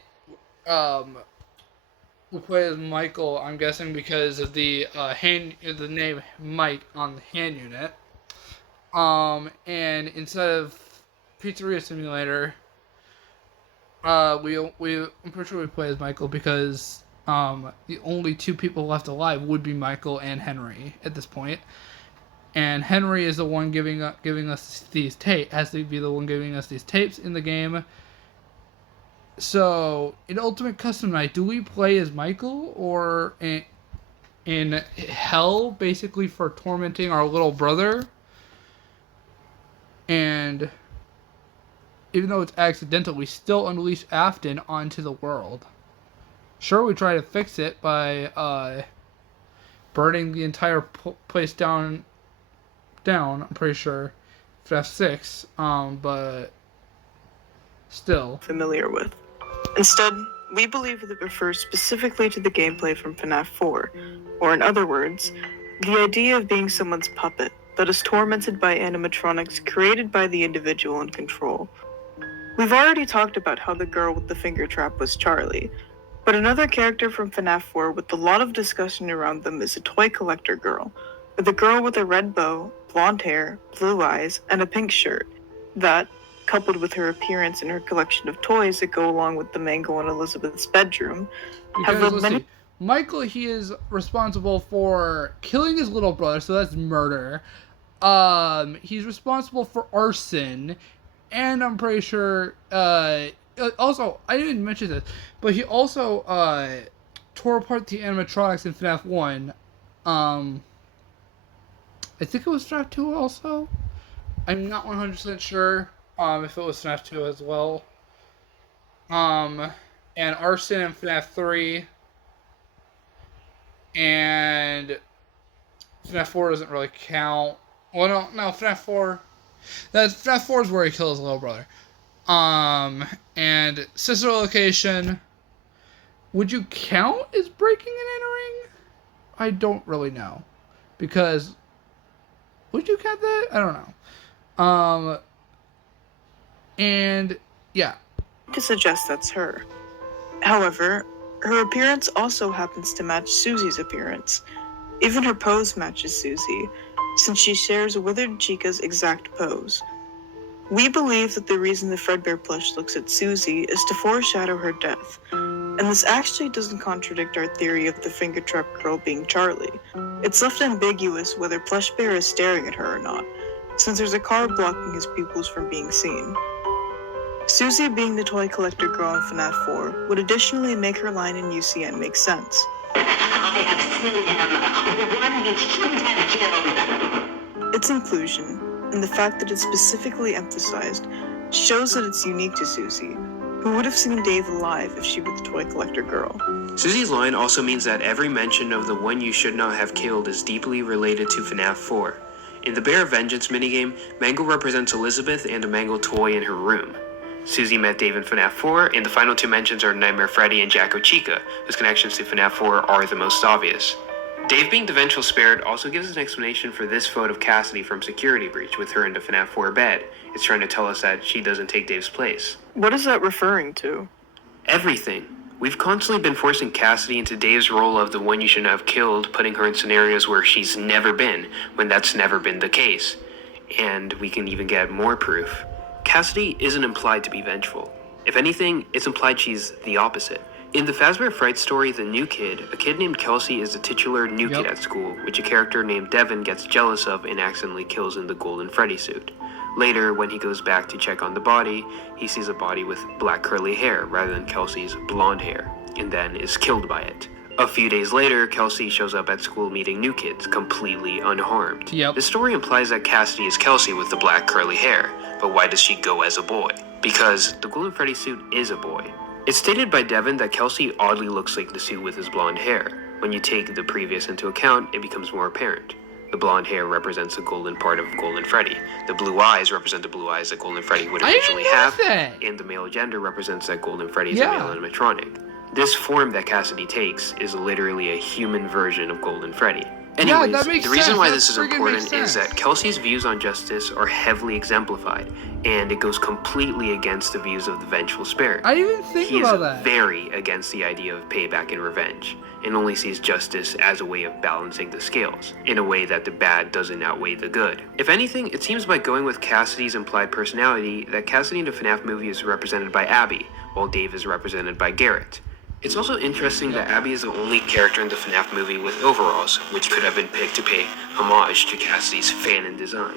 we play as Michael, I'm guessing because of the the name Mike on the hand unit. And instead of Pizzeria Simulator, I'm pretty sure we play as Michael because the only two people left alive would be Michael and Henry at this point. And Henry is the one giving us these tapes, has to be the one giving us these tapes in the game. So, in Ultimate Custom Night, do we play as Michael or in hell, basically for tormenting our little brother? And even though it's accidental, we still unleash Afton onto the world. Sure, we try to fix it by burning the entire place down. I'm pretty sure, FNAF 6. But still familiar with. Instead, we believe that it refers specifically to the gameplay from FNAF 4, or in other words, the idea of being someone's puppet that is tormented by animatronics created by the individual in control. We've already talked about how the girl with the finger trap was Charlie, but another character from FNAF 4 with a lot of discussion around them is a toy collector girl, the girl with a red bow, blonde hair, blue eyes, and a pink shirt, that, coupled with her appearance and her collection of toys that go along with the Mango and Elizabeth's bedroom, because, let's see, Michael, he is responsible for killing his little brother, so that's murder. He's responsible for arson, and I'm pretty sure, also, I didn't mention this, but he also, tore apart the animatronics in FNAF 1. I think it was FNAF 2 also. I'm not 100% sure if it was FNAF 2 as well. And arson in FNAF 3. And FNAF 4 doesn't really count. Well, no, FNAF 4. FNAF 4 is where he kills his little brother. And sister location. Would you count as breaking and entering? I don't really know. Because, would you count that? I don't know. And, yeah. To suggest that's her. However, her appearance also happens to match Susie's appearance. Even her pose matches Susie, since she shares Withered Chica's exact pose. We believe that the reason the Fredbear plush looks at Susie is to foreshadow her death, and this actually doesn't contradict our theory of the finger trap girl being Charlie. It's left ambiguous whether Plush Bear is staring at her or not, since there's a car blocking his pupils from being seen. Susie being the toy collector girl in FNAF 4 would additionally make her line in UCN make sense. I have seen him, the one you shouldn't have killed. Its inclusion, and the fact that it's specifically emphasized, shows that it's unique to Susie, who would have seen Dave alive if she were the toy collector girl. Susie's line also means that every mention of the one you should not have killed is deeply related to FNAF 4. In the Bear of Vengeance minigame, Mangle represents Elizabeth and a Mangle toy in her room. Susie met Dave in FNAF 4, and the final two mentions are Nightmare Freddy and Jacko Chica, whose connections to FNAF 4 are the most obvious. Dave being the vengeful spirit also gives us an explanation for this photo of Cassidy from Security Breach with her in the FNAF 4 bed. It's trying to tell us that she doesn't take Dave's place. What is that referring to? Everything. We've constantly been forcing Cassidy into Dave's role of the one you shouldn't have killed, putting her in scenarios where she's never been, when that's never been the case. And we can even get more proof. Cassidy isn't implied to be vengeful. If anything, it's implied she's the opposite. In the Fazbear Fright story, The New Kid, a kid named Kelsey is the titular new kid at school, which a character named Devin gets jealous of and accidentally kills in the Golden Freddy suit. Later, when he goes back to check on the body, he sees a body with black curly hair rather than Kelsey's blonde hair, and then is killed by it. A few days later, Kelsey shows up at school meeting new kids, completely unharmed. This story implies that Cassidy is Kelsey with the black curly hair, but why does she go as a boy? Because the Golden Freddy suit is a boy. It's stated by Devin that Kelsey oddly looks like the suit with his blonde hair. When you take the previous into account, it becomes more apparent. The blonde hair represents the golden part of Golden Freddy. The blue eyes represent the blue eyes that Golden Freddy would originally have, and the male gender represents that Golden Freddy is a male animatronic. This form that Cassidy takes is literally a human version of Golden Freddy. Anyways, the reason why this is important is that Kelsey's views on justice are heavily exemplified, and it goes completely against the views of the vengeful spirit. I didn't even think about that. He is very against the idea of payback and revenge, and only sees justice as a way of balancing the scales, in a way that the bad doesn't outweigh the good. If anything, it seems by going with Cassidy's implied personality that Cassidy in the FNAF movie is represented by Abby, while Dave is represented by Garrett. It's also interesting that Abby is the only character in the FNAF movie with overalls, which could have been picked to pay homage to Cassidy's fanon design.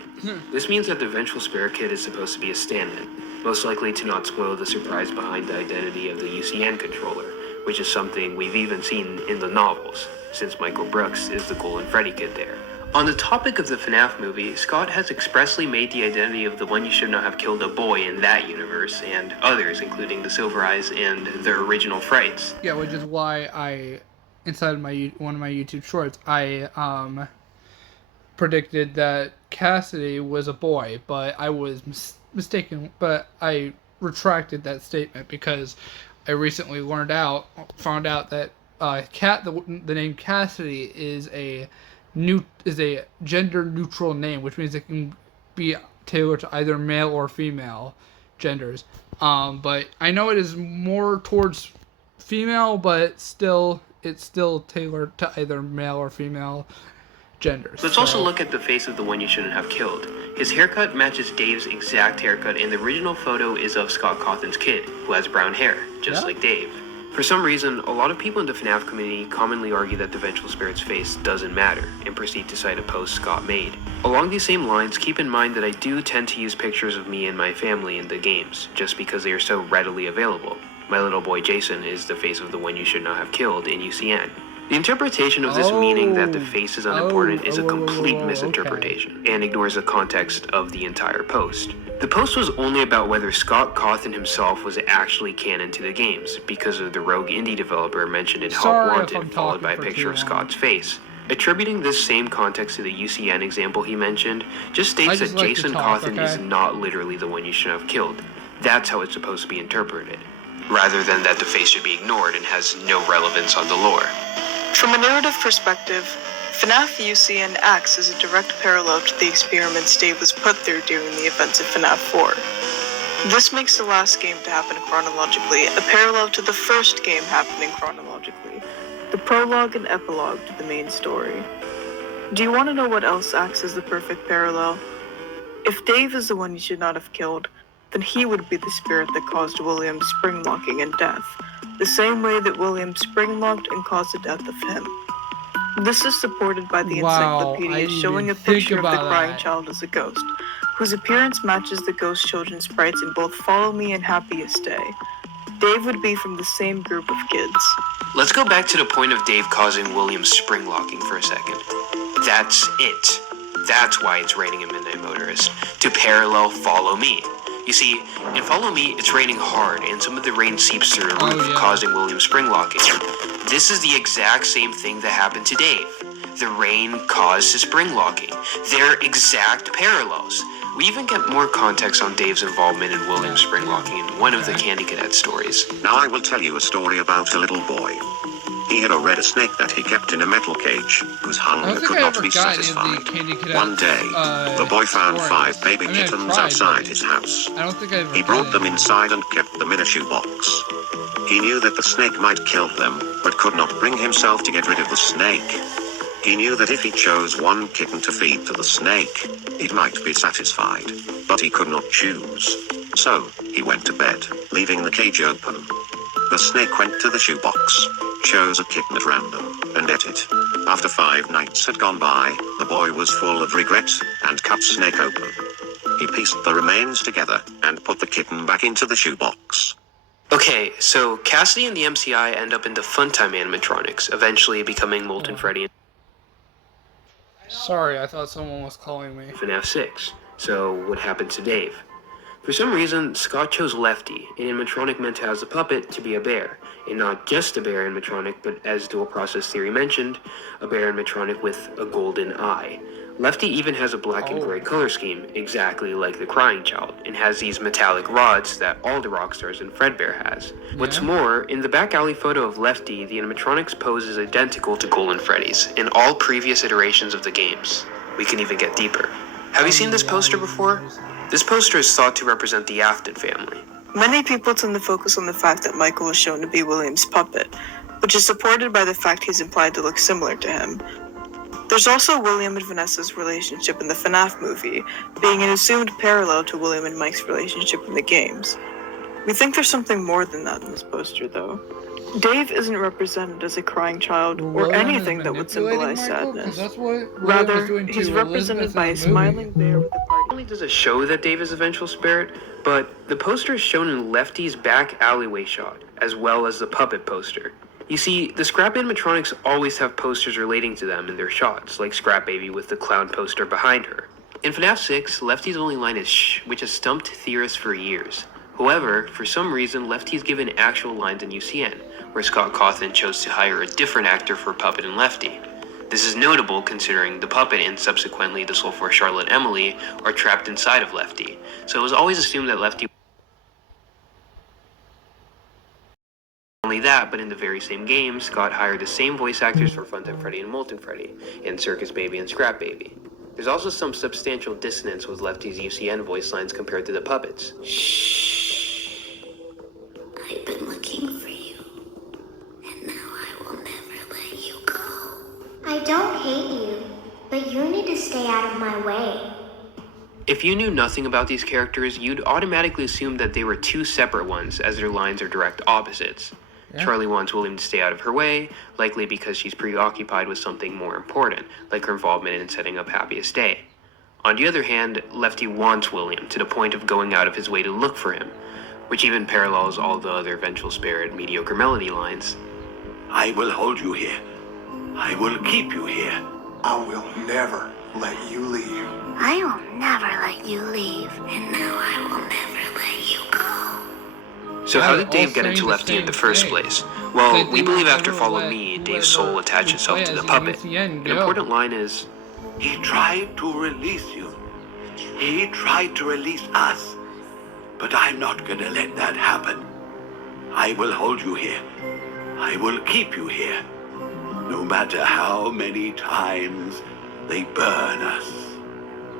This means that the vengeful spirit kid is supposed to be a stand-in, most likely to not spoil the surprise behind the identity of the UCN controller, which is something we've even seen in the novels, since Michael Brooks is the Golden Freddy kid there. On the topic of the FNAF movie, Scott has expressly made the identity of the one you should not have killed a boy in that universe, and others, including the Silver Eyes and the original Frights. Yeah, which is why inside one of my YouTube shorts, I predicted that Cassidy was a boy, but I was mistaken, but I retracted that statement because I recently found out that the name Cassidy is a gender neutral name, which means it can be tailored to either male or female genders. But I know it is more towards female, but it's still tailored to either male or female genders. Let's also look at the face of the one you shouldn't have killed. His haircut matches Dave's exact haircut, and the original photo is of Scott Cawthon's kid, who has brown hair, just like Dave. For some reason, a lot of people in the FNAF community commonly argue that the vengeful spirit's face doesn't matter, and proceed to cite a post Scott made. Along these same lines, keep in mind that I do tend to use pictures of me and my family in the games, just because they are so readily available. My little boy Jason is the face of the one you should not have killed in UCN. The interpretation of this meaning that the face is unimportant is a complete misinterpretation, and ignores the context of the entire post. The post was only about whether Scott Cawthon himself was actually canon to the games, because of the rogue indie developer mentioned in Help Wanted, followed by a picture of Scott's face. Attributing this same context to the UCN example he mentioned just states that Jason Cawthon is not literally the one you should have killed. That's how it's supposed to be interpreted, rather than that the face should be ignored and has no relevance on the lore. From a narrative perspective, FNAF UCN acts as a direct parallel to the experiments Dave was put through during the events of FNAF 4. This makes the last game to happen chronologically a parallel to the first game happening chronologically, the prologue and epilogue to the main story. Do you want to know what else acts as the perfect parallel? If Dave is the one you should not have killed, then he would be the spirit that caused William's spring-locking and death, the same way that William spring-locked and caused the death of him. This is supported by the encyclopedia showing a picture of the crying child as a ghost, whose appearance matches the ghost children's sprites in both Follow Me and Happiest Day. Dave would be from the same group of kids. Let's go back to the point of Dave causing William's spring locking for a second. That's it. That's why it's raining in Midnight Motorist, to parallel Follow Me. You see, in Follow Me, it's raining hard, and some of the rain seeps through the roof, causing William's spring locking. This is the exact same thing that happened to Dave. The rain caused his spring locking. They're exact parallels. We even get more context on Dave's involvement in William's spring locking in one of the Candy Cadet stories. Now I will tell you a story about a little boy. He had a red snake that he kept in a metal cage, whose hunger could not be satisfied. One day, the boy found 5 baby kittens outside his house. He brought them inside and kept them in a shoebox. He knew that the snake might kill them, but could not bring himself to get rid of the snake. He knew that if he chose one kitten to feed to the snake, it might be satisfied, but he could not choose. So, he went to bed, leaving the cage open. The snake went to the shoebox, chose a kitten at random, and ate it. After 5 nights had gone by, the boy was full of regret, and cut snake open. He pieced the remains together, and put the kitten back into the shoebox. Okay, so Cassidy and the MCI end up in the Funtime animatronics, eventually becoming Molten Freddy Sorry, I thought someone was calling me. and FNAF 6. So, what happened to Dave? For some reason, Scott chose Lefty, an animatronic meant to house a puppet, to be a bear. And not just a bear animatronic, but as Dual Process Theory mentioned, a bear animatronic with a golden eye. Lefty even has a black and gray color scheme, exactly like the Crying Child, and has these metallic rods that all the Rockstars and Fredbear has. What's more, in the back alley photo of Lefty, the animatronics pose is identical to Golden Freddy's in all previous iterations of the games. We can even get deeper. Have you seen this poster before? This poster is thought to represent the Afton family. Many people tend to focus on the fact that Michael was shown to be William's puppet, which is supported by the fact he's implied to look similar to him. There's also William and Vanessa's relationship in the FNAF movie, being an assumed parallel to William and Mike's relationship in the games. We think there's something more than that in this poster, though. Dave isn't represented as a crying child or anything that would symbolize sadness. Rather, he's represented by a smiling bear with a party. Not only does it show that Dave is a vengeful spirit, but the poster is shown in Lefty's back alleyway shot, as well as the puppet poster. You see, the Scrap animatronics always have posters relating to them in their shots, like Scrap Baby with the clown poster behind her. In FNAF 6, Lefty's only line is shh, which has stumped theorists for years. However, for some reason, Lefty's given actual lines in UCN, where Scott Cawthon chose to hire a different actor for Puppet and Lefty. This is notable considering the Puppet and subsequently the Soul Force Charlotte and Emily are trapped inside of Lefty, so it was always assumed that Lefty only that, but in the very same game, Scott hired the same voice actors for Funtime Freddy and Molten Freddy, and Circus Baby and Scrap Baby. There's also some substantial dissonance with Lefty's UCN voice lines compared to the Puppets. Shh. I've been looking for you, and now I will never let you go. I don't hate you, but you need to stay out of my way. If you knew nothing about these characters, you'd automatically assume that they were two separate ones, as their lines are direct opposites. Yeah. Charlie wants William to stay out of her way, likely because she's preoccupied with something more important, like her involvement in setting up Happiest Day. On the other hand, Lefty wants William to the point of going out of his way to look for him, which even parallels all the other Vengeful Spirit mediocre melody lines. I will hold you here. I will keep you here. I will never let you leave. I will never let you leave, and now I will never let you go. So how did Dave get into Lefty in the first place? Well, we believe after Follow Me, Dave's soul attached itself to the puppet. An important line is, he tried to release you. He tried to release us. But I'm not gonna let that happen. I will hold you here. I will keep you here. No matter how many times they burn us.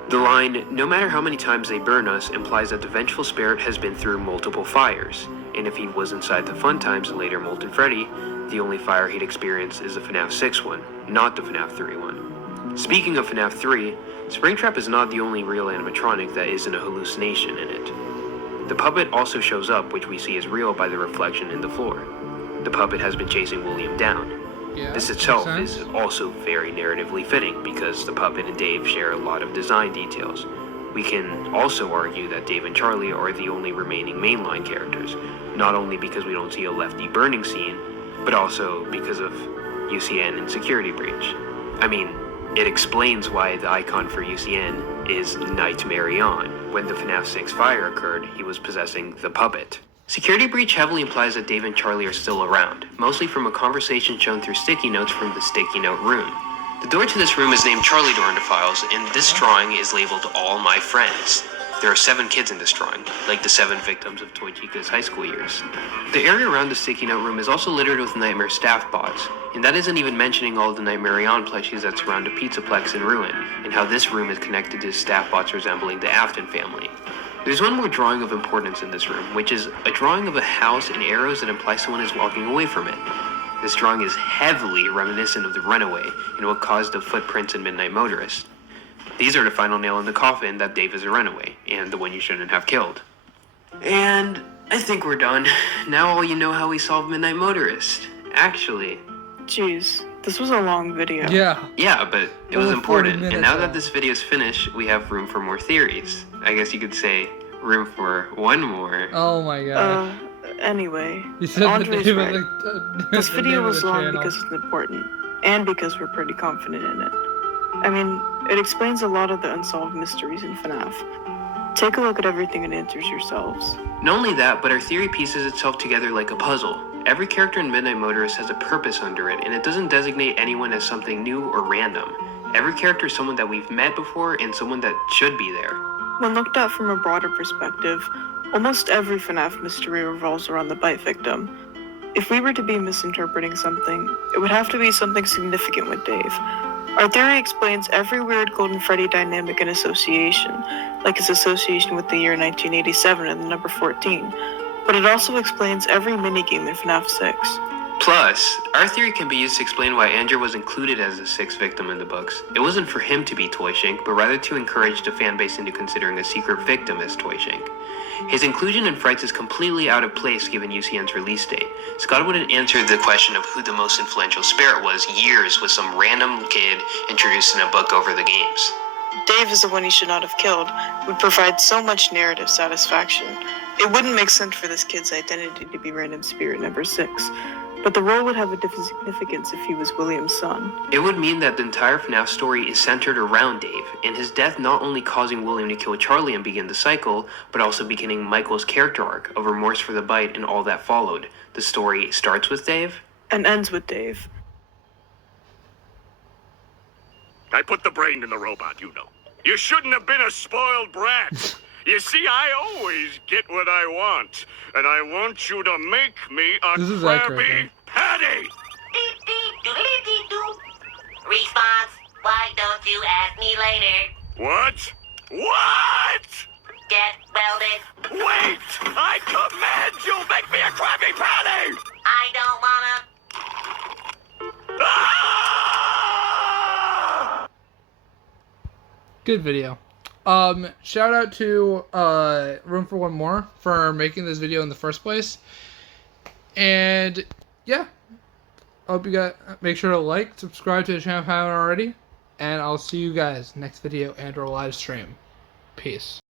The line, no matter how many times they burn us, implies that the Vengeful Spirit has been through multiple fires, and if he was inside the Fun Times and later Molten Freddy, the only fire he'd experienced is the FNAF 6 one, not the FNAF 3 one. Speaking of FNAF 3, Springtrap is not the only real animatronic that isn't a hallucination in it. The puppet also shows up, which we see is real by the reflection in the floor. The puppet has been chasing William down. Yeah, this itself is also very narratively fitting because the puppet and Dave share a lot of design details. We can also argue that Dave and Charlie are the only remaining mainline characters, not only because we don't see a Lefty burning scene, but also because of UCN and Security Breach. I mean, it explains why the icon for UCN is Nightmare On. When the FNAF 6 fire occurred, he was possessing the puppet. Security Breach heavily implies that Dave and Charlie are still around, mostly from a conversation shown through sticky notes from the sticky note room. The door to this room is named Charlie Door in the files, and this drawing is labeled All My Friends. There are 7 kids in this drawing, like the 7 victims of Toy Chica's high school years. The area around the sticky note room is also littered with Nightmare staff bots, and that isn't even mentioning all of the Nightmare On plushies that surround a Pizzaplex in ruin, and how this room is connected to staff bots resembling the Afton family. There's one more drawing of importance in this room, which is a drawing of a house and arrows that imply someone is walking away from it. This drawing is heavily reminiscent of the Runaway and what caused the footprints in Midnight Motorist. These are the final nail in the coffin that Dave is a runaway, and the one you shouldn't have killed. And I think we're done. Now all you know how we solved Midnight Motorist. Actually. Jeez, this was a long video. Yeah. Yeah, but it was important. And now long. that this video's finished, we have room for more theories. I guess you could say room for one more. Oh my god. Anyway, You said Andre's the name right. of This the video name was of the long channel. because it's important, and because we're pretty confident in it. I mean, it explains a lot of the unsolved mysteries in FNAF. Take a look at everything and answers yourselves. Not only that, but our theory pieces itself together like a puzzle. Every character in Midnight Motorist has a purpose under it, and it doesn't designate anyone as something new or random. Every character is someone that we've met before and someone that should be there. When looked at from a broader perspective, almost every FNAF mystery revolves around the bite victim. If we were to be misinterpreting something, it would have to be something significant with Dave. Our theory explains every weird Golden Freddy dynamic and association, like his association with the year 1987 and the number 14, but it also explains every minigame in FNAF 6. Plus, our theory can be used to explain why Andrew was included as the sixth victim in the books. It wasn't for him to be Toy Shank, but rather to encourage the fan base into considering a secret victim as Toy Shank. His inclusion in Frights is completely out of place given UCN's release date. Scott wouldn't answer the question of who the most influential spirit was years with some random kid introduced in a book over the games. Dave is the one he should not have killed. It would provide so much narrative satisfaction. It wouldn't make sense for this kid's identity to be random spirit number 6. But the role would have a different significance if he was William's son. It would mean that the entire FNAF story is centered around Dave, and his death not only causing William to kill Charlie and begin the cycle, but also beginning Michael's character arc of remorse for the bite and all that followed. The story starts with Dave and ends with Dave. I put the brain in the robot, you know. You shouldn't have been a spoiled brat. You see, I always get what I want, and I want you to make me a Krabby Patty! Response, why don't you ask me later? What? What? Get welded. Wait! I command you make me a Krabby Patty! I don't wanna. Ah! Good video. Shout out to Room for One More for making this video in the first place. And yeah, I hope you guys make sure to like, subscribe to the channel if you haven't already, and I'll see you guys next video and or live stream. Peace.